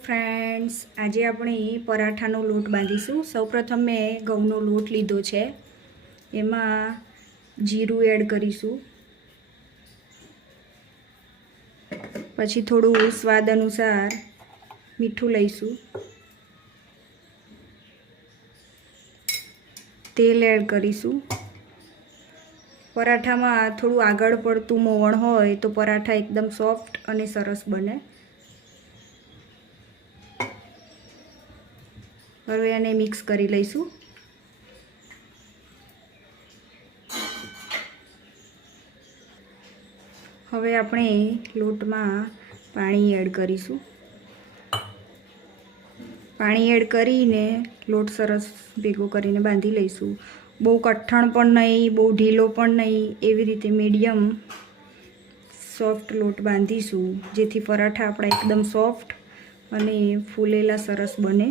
Friends आज આપણે પરાઠાનો લોટ બાંધીશું। સૌપ્રથમ મેં ઘઉંનો લોટ લીધો છે, એમાં જીરું એડ કરીશું, પછી થોડું સ્વાદ અનુસાર મીઠું લઈશું, તેલ એડ કરીશું। પરાઠામાં થોડું આગળ પડતું મોવણ હોય તો પરાઠા એકદમ સોફ્ટ અને સરસ બને। હવે એને મિક્સ કરી લઈશું। હવે આપણે લોટમાં પાણી એડ કરીશું। પાણી એડ કરીને લોટ સરસ ભેગો કરીને બાંધી લઈશું। બહુ કઠણ પણ નહીં, બહુ ઢીલો પણ નહીં, એવી રીતે મીડિયમ સોફ્ટ લોટ બાંધીશું, જેથી પરાઠા આપણા એકદમ સોફ્ટ અને ફૂલેલા સરસ બને।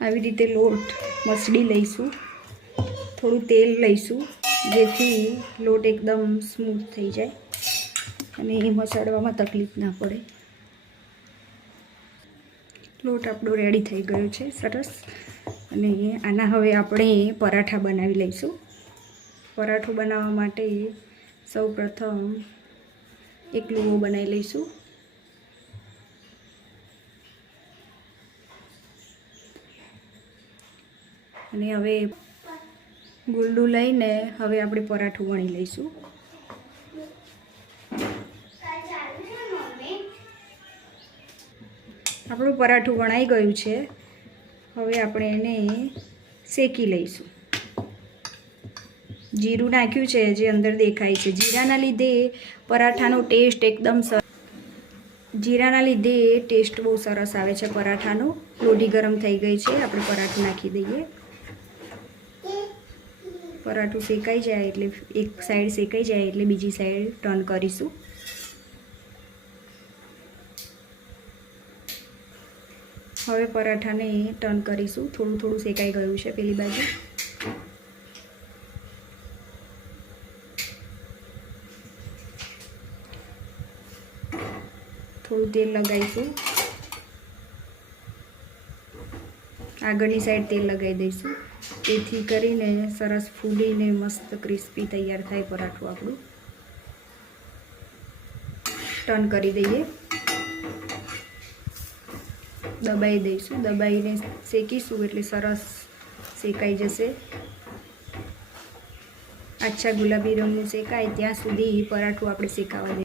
આવી રીતે લોટ મસળી લઈશું, થોડું તેલ લઈશું, જેથી લોટ એકદમ સ્મૂથ થઈ જાય અને મસળવામાં તકલીફ ના પડે। લોટ આપણો રેડી થઈ ગયો છે સરસ, અને આના હવે આપણે પરાઠા બનાવી લઈશું। પરાઠો બનાવવા માટે સૌપ્રથમ એક લુવો બનાવી લઈશું। અને હવે ગુરડું લઈને હવે આપણે પરાઠું વણી લઈશું। આપણું પરાઠું વણાઈ ગયું છે, હવે આપણે એને શેકી લઈશું। જીરું નાખ્યું છે, જે અંદર દેખાય છે। જીરાના લીધે પરાઠાનો ટેસ્ટ એકદમ જીરાના લીધે ટેસ્ટ બહુ સરસ આવે છે પરાઠાનો। લોઢી ગરમ થઈ ગઈ છે, આપણે પરાઠું નાખી દઈએ। પરાઠું શેકાઈ જાય એટલે એક સાઈડ શેકાઈ જાય એટલે બીજી સાઈડ ટર્ન કરીશું। હવે પરાઠાને ટર્ન કરીશું, થોડું થોડું શેકાઈ ગયું છે પેલી બાજુ। થોડું તેલ લગાવીશું, આગળની સાઈડ તેલ લગાવી દઈશું, જેથી કરીને સરસ ફૂલીને મસ્ત ક્રિસ્પી તૈયાર થાય પરાઠું આપણું। ટર્ન કરી દઈએ, દબાઈ દઈશું, દબાઈને શેકીશું એટલે સરસ શેકાઈ જશે। આછા ગુલાબી રંગનું શેકાય ત્યાં સુધી પરાઠું આપણે શેકાવા